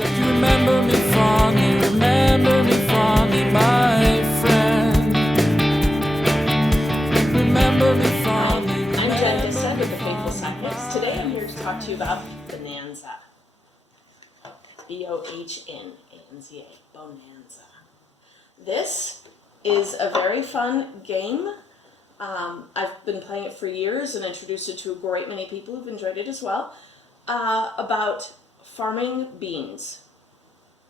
Except you remember me fondly, my friend. Remember me fondly. I'm Jen Dissa with the Faithful Sidekicks. Today I'm here to talk to you about Bohnanza. B-O-H-N-A-N-Z-A. Bohnanza. This is a very fun game. I've been playing it for years and introduced it to a great many people who've enjoyed it as well. About farming beans,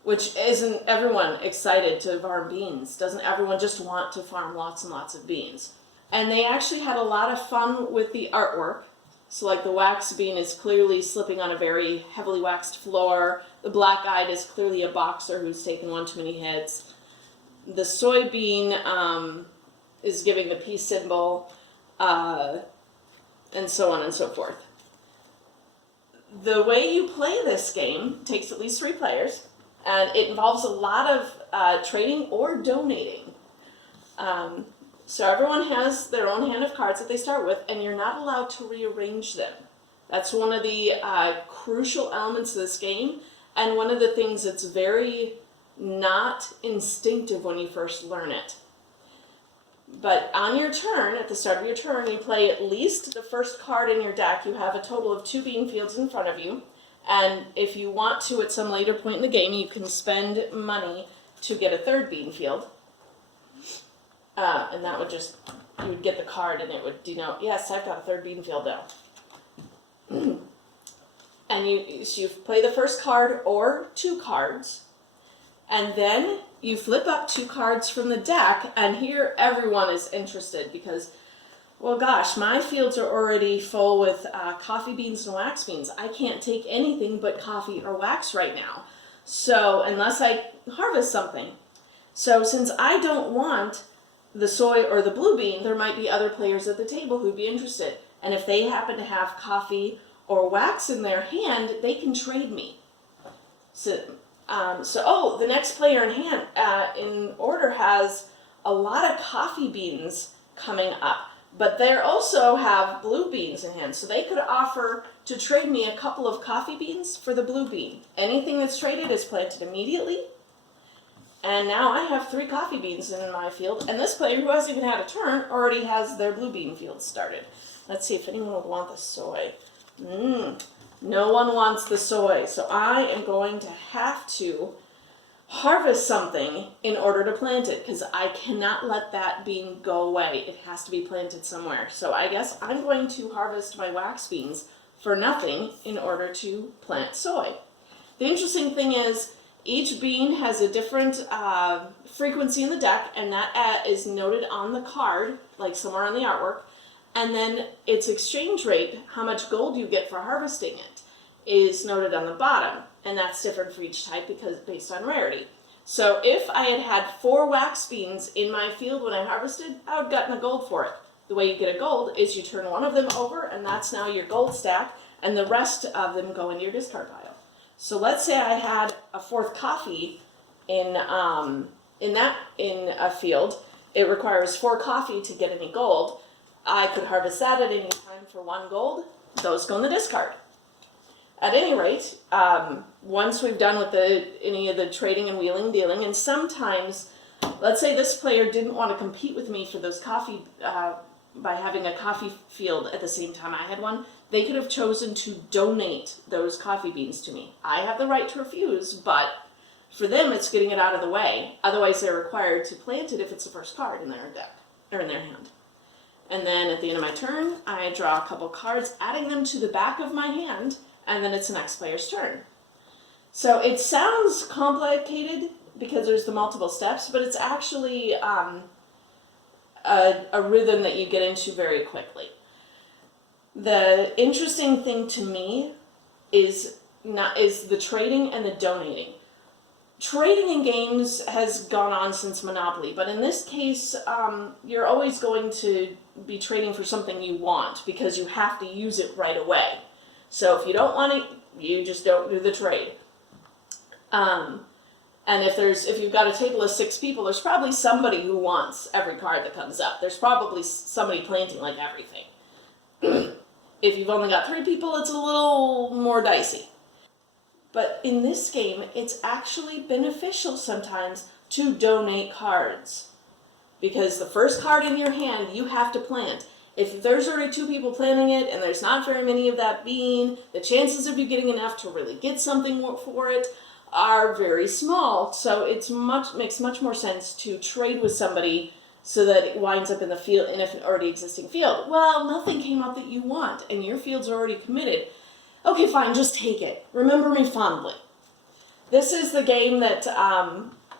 which isn't everyone excited to farm beans? Doesn't everyone just want to farm lots and lots of beans? And they actually had a lot of fun with the artwork. So like the wax bean is clearly slipping on a very heavily waxed floor. The black-eyed is clearly a boxer who's taken one too many hits. The soybean is giving the peace symbol, and so on and so forth. The way you play this game takes at least 3 players, and it involves a lot of trading or donating. So everyone has their own hand of cards that they start with, and you're not allowed to rearrange them. That's one of the crucial elements of this game, and one of the things that's very not instinctive when you first learn it. But on your turn, at the start of your turn, you play at least the first card in your deck. You have a total of 2 bean fields in front of you. And if you want to, at some later point in the game, you can spend money to get a 3rd bean field. And that would just, you would get the card and it would denote, yes, I've got a 3rd bean field now. And so you play the first card or 2 cards. And then you flip up 2 cards from the deck, and here everyone is interested because, well, gosh, my fields are already full with coffee beans and wax beans. I can't take anything but coffee or wax right now, so unless I harvest something. So since I don't want the soy or the blue bean, there might be other players at the table who'd be interested. And if they happen to have coffee or wax in their hand, they can trade me. So, the next player in order has a lot of coffee beans coming up, but they also have blue beans in hand. So they could offer to trade me a couple of coffee beans for the blue bean. Anything that's traded is planted immediately. And now I have 3 coffee beans in my field, and this player who hasn't even had a turn already has their blue bean field started. Let's see if anyone would want the soy. No one wants the soy, so I am going to have to harvest something in order to plant it, because I cannot let that bean go away. It has to be planted somewhere. So I guess I'm going to harvest my wax beans for nothing in order to plant soy. The interesting thing is each bean has a different frequency in the deck, and that is noted on the card, like somewhere on the artwork. And then its exchange rate, how much gold you get for harvesting it, is noted on the bottom. And that's different for each type because based on rarity. So if I had 4 wax beans in my field when I harvested, I would have gotten a gold for it. The way you get a gold is you turn one of them over, and that's now your gold stack, and the rest of them go into your discard pile. So let's say I had a 4th coffee in a field. It requires 4 coffee to get any gold. I could harvest that at any time for 1 gold. Those go in the discard. At any rate, once we've done with any of the trading and wheeling, dealing, and sometimes, let's say this player didn't want to compete with me for those coffee, by having a coffee field at the same time I had one, they could have chosen to donate those coffee beans to me. I have the right to refuse, but for them it's getting it out of the way. Otherwise they're required to plant it if it's the first card in their deck, or in their hand. And then at the end of my turn, I draw a couple cards, adding them to the back of my hand, and then it's the next player's turn. So it sounds complicated because there's the multiple steps, but it's actually a rhythm that you get into very quickly. The interesting thing to me is the trading and the donating. Trading in games has gone on since Monopoly, but in this case, you're always going to be trading for something you want because you have to use it right away. So if you don't want it, you just don't do the trade. And if you've got a table of 6 people, there's probably somebody who wants every card that comes up. There's probably somebody planting like everything. If you've only got 3 people, it's a little more dicey. But in this game, it's actually beneficial sometimes to donate cards. Because the first card in your hand, you have to plant. If there's already 2 people planting it and there's not very many of that bean, the chances of you getting enough to really get something for it are very small. So it makes much more sense to trade with somebody so that it winds up in the field, in an already existing field. Well, nothing came up that you want and your field's already committed. Okay, fine, just take it. Remember me fondly. This is the game that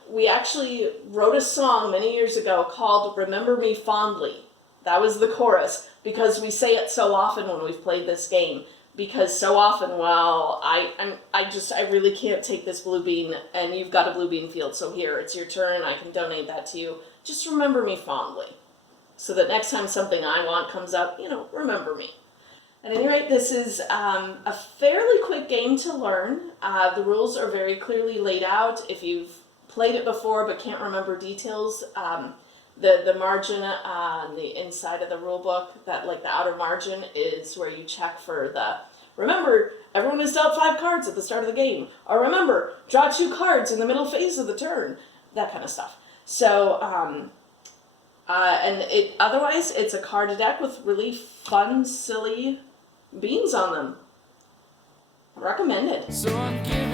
we actually wrote a song many years ago called Remember Me Fondly. That was the chorus, because we say it so often when we've played this game. Because so often, well, I really can't take this blue bean, and you've got a blue bean field, so here, it's your turn, I can donate that to you. Just remember me fondly. So that next time something I want comes up, remember me. At any rate, this is a fairly quick game to learn. The rules are very clearly laid out. If you've played it before but can't remember details, the margin on the inside of the rule book, that like the outer margin, is where you check for remember, everyone is dealt 5 cards at the start of the game. Or remember, draw 2 cards in the middle phase of the turn. That kind of stuff. So, otherwise, it's a card deck with really fun, silly beans on them. Recommended. So I'm giving